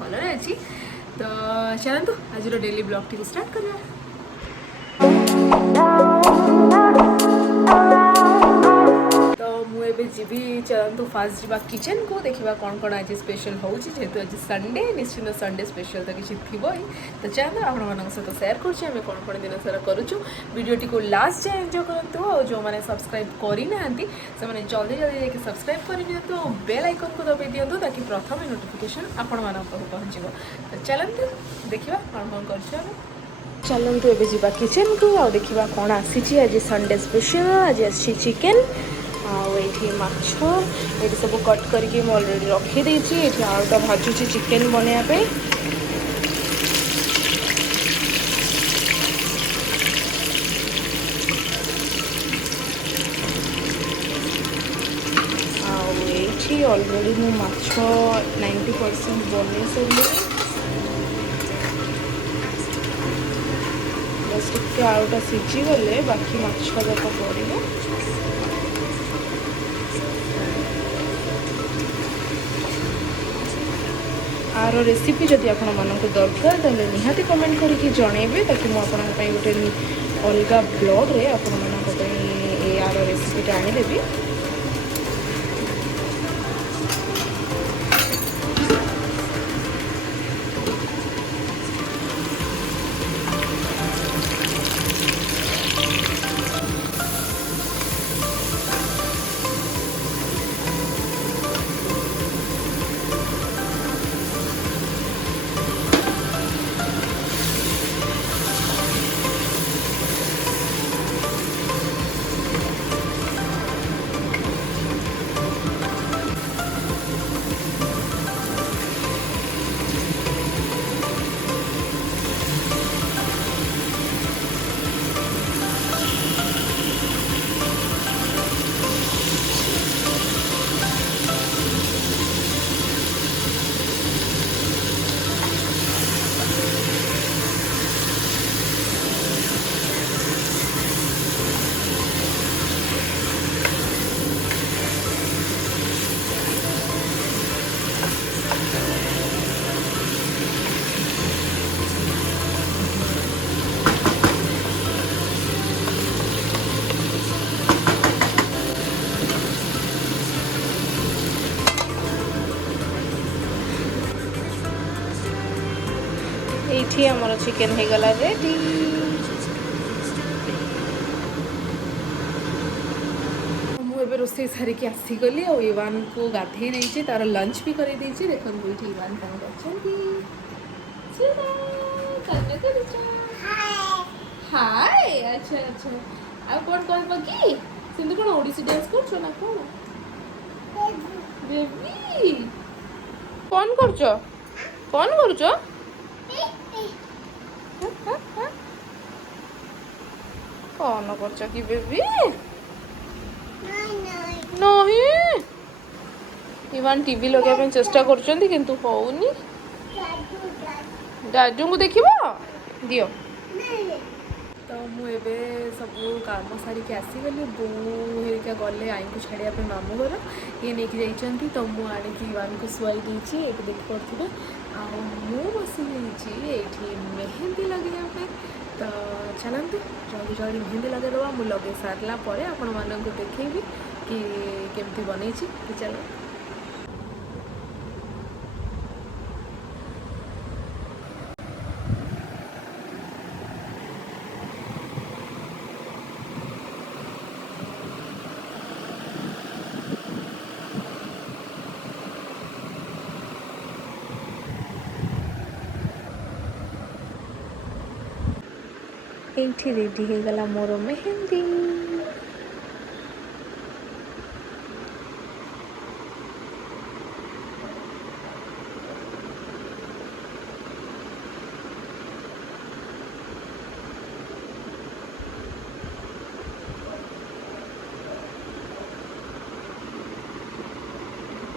भलरे अच्छी। तो चलतु आज डेली ब्लॉग टी स्टार्ट करिया। मुझे जीवी चलतु फास्ट जावा किचन को देखा कौन कौन आज स्पेशल हो जेहेतु आज संडे निश्चिंत संडे स्पेशल तो किसी थी तो चलते आपण मान सहित सेयार करें कौन कौन दिन सारा करूँ वीडियोटी को लास्ट जाए एंजॉय करूँ और जो मैंने सब्सक्राइब करना से मैंने जल्दी जल्दी जाके सब्सक्राइब कर और बेल आइकन को दबाई दिंतु ताकि प्रथम नोटिफिकेशन आपण मान पहुँच। तो चलते देखा कौन कौन कर चलतु एवं जावा किचन को आ देखा कौन आसी आज संडे स्पेशल आज आसी चिकेन आठी माछ ये सब कट करके अलरेडी रखीदे आलुटा भाजुची चिकेन बनवाई अलरेडी मु माछ 90% बन सारे बस टिके आलुटा सीझी गले बाकी माछ जाक पड़े। आर रेसिपी जदि आपण मानक दरकार ताले निहाती कमेंट करके जनइबे ताकि मु आपण पई गोटे अलग ब्लॉग रे आपण मानक पई ए आर रेसिपीटा आनिदेबी। ये आमर चिकेन हो गला रेडी। मुझे रोसे सारिकी आसीगली और इवान को गाधे देती तार लंच भी कर देखो ये इवान कौन हाय अच्छा अच्छा आ कौन कह कि सिंधु कौन ओडिसी डांस कर ना कौन बेबी कौन कर कौन कर कि बेबी नहीं इवान टीवी लगे चेष्टा कर किंतु होनी दाजू को देख दियो। तो मुझे सब काम सारिक आसीगली बो हेरिका गले आई को छाड़िया मामू घर ये नहीं जाइए तो मुझे इवान को शुआई देती ये देख पड़े बस ये मेहंदी लगे। तो चलते जल्दी जल्दी मेहंदी लगेदवा मुझे लगे सारा पर आपण मानक देखेबी कि केमती बनई। तो चलो ये रेडी हो गला मोर मेहंदी।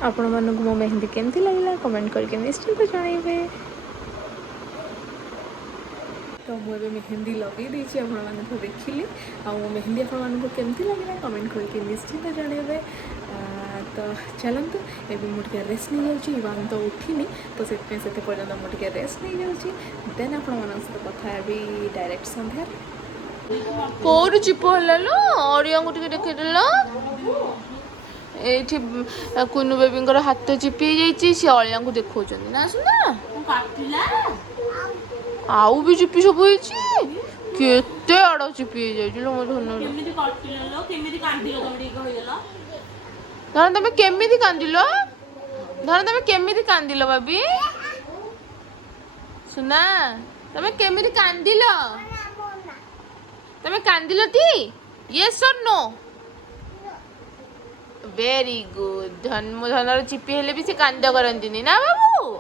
आपण मानक मो मेहंदी केमती लगला कमेंट करके निश्चिंत जनइबे। तो मुझे मेहंदी लगे देती आप देखिली आ मेहंदी आपको केमती लगे कमेंट करके निश्चिंत जनइबे। तो चलतु एवं मुझे रेस्ट नहीं जाऊँगी इवान तो उठिनी तो से पर्यटन मुझे रेस्ट नहीं जाऊँगी देन आपण सहित कथा भी डायरेक्ट संध्या कौर चिप हलो अड़िया को देखल ये कुनु बेबी हाथ चिपी जाइए सी अलिया को देखा ना सुना आउ भी चिपी सब केते आड़ चिपी जाइलो मो धन धन तुम केमी कांदिल धन तुम केमी कांदिल बाबी सुना तुम केमी कांदिल तुम कांदिल टी यस और नो वेरी गुड धन मो धनर चिपी हेले भी से कांद करंतिनी ना बाबू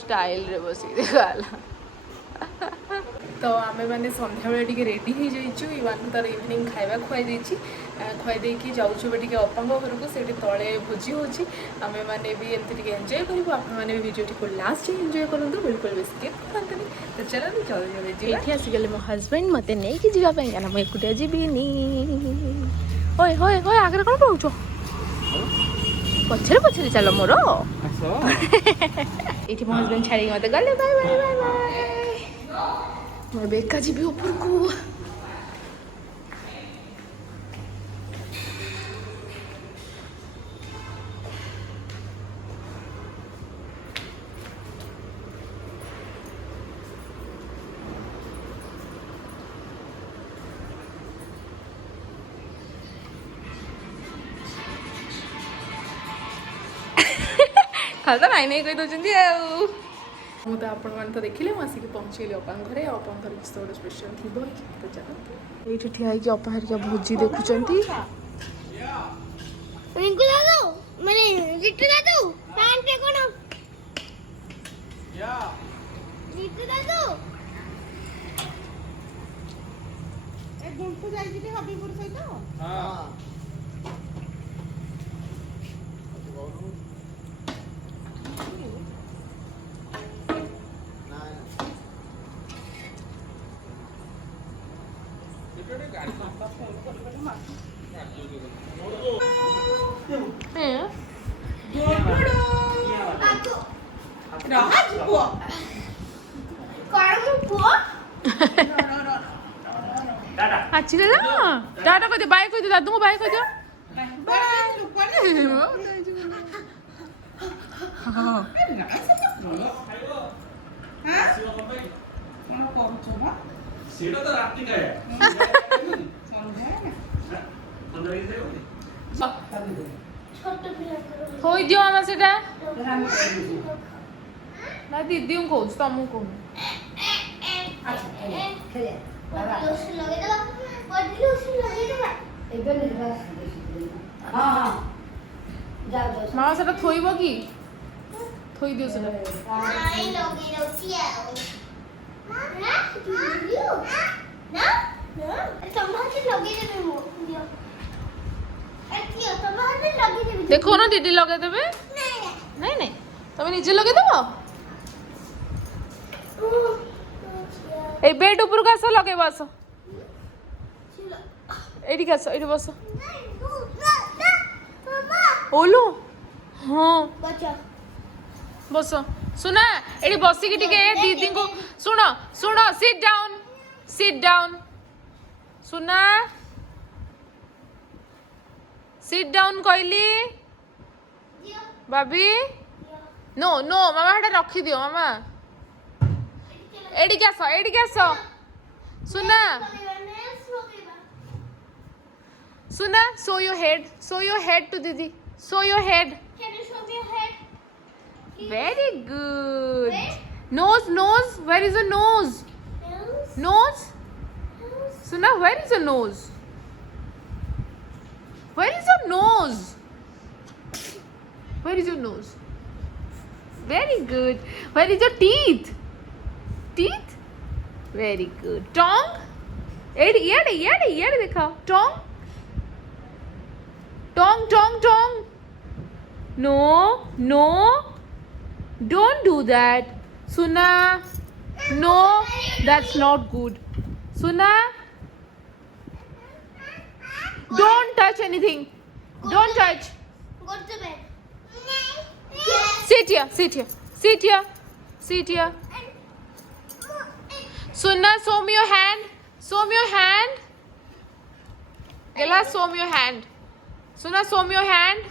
स्टाइल रे बसी देखाला तो आम मैंने सन्ध्या बेले टी रेडी हो जाइए इवान तार इवनिंग खाଇବା खुआई देकी जाऊँ टे अपांग घर को से तले भोजी होची आम मैंने भी एमती एंजॉय करूँ आपने भी वीडियो को लास्ट एंजॉय करूँ बिल्कुल भी स्किप करते तो चलो जल्दी जल्दी आसीगले मो हजबैंड मत नहीं कि जावाई क्या मुझे एकुटिया जीविनी ओए होए होए आगे कौन पहुँच पछरे पछरे चल मोर ये मो हजबैंड छाड़ी मत गले बाय बाय बाय बाय मोर बेका जीवी ऊपर को खालता नाई नहीं कही दौरान ମୁଁ ତ ଆପଣମାନେ ତ ଦେଖିଲେ ମୁଁ ଆସିକି ପହଞ୍ଚିଗଲି ଅପାଙ୍କ ଘରେ ଅପାଙ୍କ ଘରେ କିଛି ଗୋଟେ ସ୍ପେଶାଲ ଥିବ ତ ଚାଲନ୍ତୁ ଏଇଠି ଠିଆ ହେଇକି ଅପା ହେରିକା ଭୋଜି ଦେଖୁଛନ୍ତି ରିଙ୍କୁ ଦାଦୁ ମାନେ ରିତୁ ଦାଦୁ ପ୍ୟାଣ୍ଟ କୋଣ ରିତୁ ଦାଦୁ ଏ ଗୁଣ୍ଟୁ ଯାଇଥିଲି ହବିପୁର ସହିତ ହଁ ଆସିଗଲା ଟାଟା କହିଦିଅ ବାଇ କହିଦିଅ ଦାଦୁଙ୍କୁ ବାଇ କହିଦିଅ କହିଦିଅ ମାମା ସେଟା ନା ଦିଦିଙ୍କୁ କହୁଛୁ ତମକୁ କହୁନୁ ମାମା ସେଟା ଥୋଇବ କି ଥୋଇ ଦିଅ ସେଟା देखो ना दीदी लगे देवे नहीं नहीं तुम्हें निजे लगे देव ए बेड ऊपर का आस लगे बस एडी का एडी बस ओलो हाँ बस सुना एडी बसी की टिके दीदी को सुनो सुनो सिट डाउन सुना सिट डाउन कहली बाबी नो नो मामा हेटा रखी दियो मामा एडी क्या सुना सुना show your head to didi show your head Can you show me your head? very good nose where is your nose Nose? Suna where is your nose where is your nose very good where is your teeth very good tongue एड़े दिखाओ tongue no don't do that Suna no that's not good Suna don't touch anything don't touch Sit here, sit here, sit here, sit here. Sunna, show me your hand. Show me your hand. Gela, show me your hand. Sunna, show me your hand.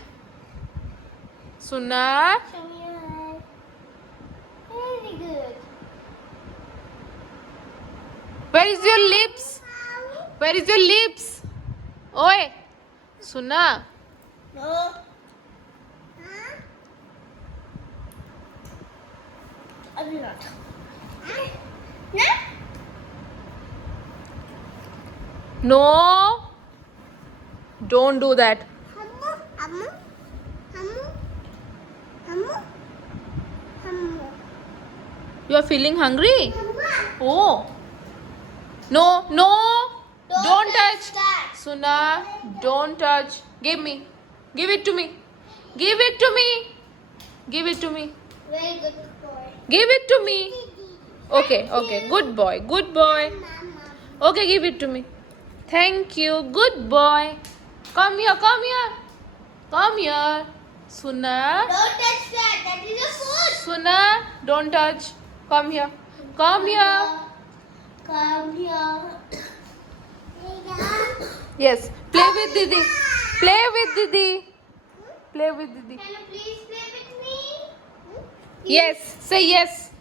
Sunna. Very good. Where is your lips? Where is your lips? Oi. Sunna. No. I'm not. No. Don't do that. You are feeling hungry? Oh. No, no. Don't touch. Sunna, don't touch. Give me. Give it to me. Give it to me. Give it to me. Very good boy. Give it to me. Okay, okay. Good boy. Good boy. Okay, give it to me. Thank you. Good boy. Come here. Come here. Come here. Sunna. Don't touch that. That is a food. Sunna, don't touch. Come here. Come here. Come here. Yes. Play with Didi. Play with Didi. Play with Didi. Can you please play with me? Yes. Say yes.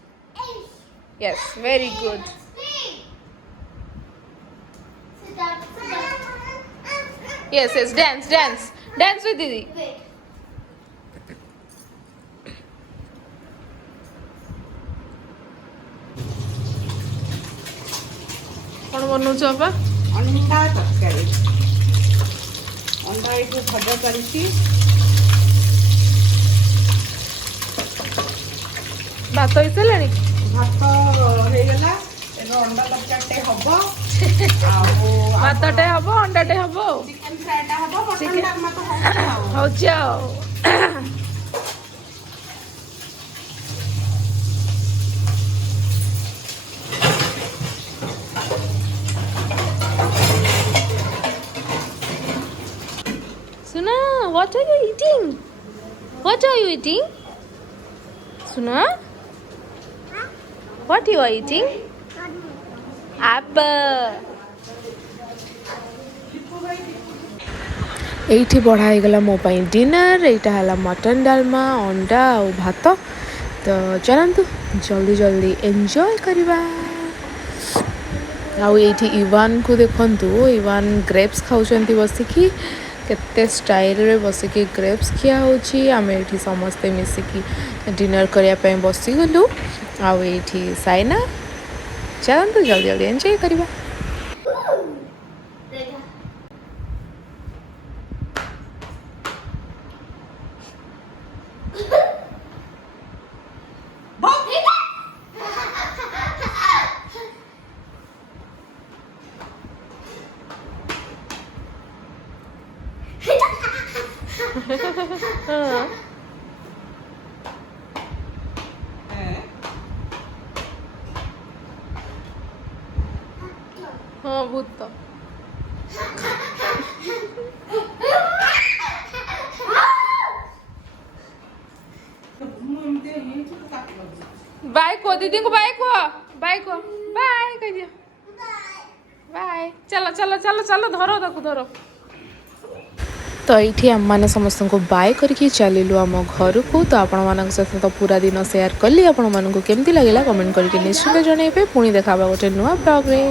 Yes. Very good. Let's play. Sit down. Sit down. Yes, yes. Dance, dance. Dance with Didi. Wait. कौन बनौछ बापा अंडा तरकारी अंडा एक भजा करी भात हो सारे भात होगला अंडा तरकारी हम भातटे हम अंडाटे हम चिकेन फ्राइडा हम मटन डालमा तो हो Suna, what are you eating? What are you eating? Suna? What you are eating? Apple. ଏଇଠି ବଢ଼ା ହେଇଗଲା ମୋ ପାଇଁ ଡିନର ଏଇଟା ହେଲା ମଟନ ଡାଲମା ଅଣ୍ଡା ଆଉ ଭାତ ତ ଚାଲନ୍ତୁ ଜଲ୍ଦି ଜଲ୍ଦି ଏନ୍ଜୟ କରିବା ଆଉ ଏଇଠି ଇଭାନକୁ ଦେଖନ୍ତୁ ଇଭାନ ଗ୍ରେପ୍ସ ଖାଉଛନ୍ତି ବସିକି କେତେ ଷ୍ଟାଇଲରେ ବସିକି ଗ୍ରେପ୍ସ ଖିଆ ହେଉଛି ଆମେ ଏଇଠି ସମସ୍ତେ ମିଶିକି ଡିନର କରିବା ପାଇଁ ବସିଗଲୁ ଆଉ ଏଇଠି ସାଇନା ଚାଲନ୍ତୁ ଜଲ୍ଦି ଜଲ୍ଦି ଏନ୍ଜୟ କରିବା ହଁ ଭୂତ ବାଏ କୁହ ଦିଦିଙ୍କୁ ବାଏ କୁହ ବାଏ କହିଦିଅ ବାଏ ଚାଲ ଚାଲ ଚାଲ ଚାଲ ଧର ତାକୁ ଧର ତ ଏଇଠି ଆମମାନେ ସମସ୍ତଙ୍କୁ ବାଏ କରିକି ଚାଲିଲୁ ଆମ ଘରକୁ ତ ଆପଣମାନଙ୍କ ସହିତ ତ ପୁରା ଦିନ ସେୟାର କଲି ଆପଣମାନଙ୍କୁ କେମିତି ଲାଗିଲା କମେଣ୍ଟ କରିକି ନିଶ୍ଚିତ ଜଣାଇବେ ପୁଣି ଦେଖା ହେବା ଗୋଟେ ନୂଆ ବ୍ଲଗ୍ରେ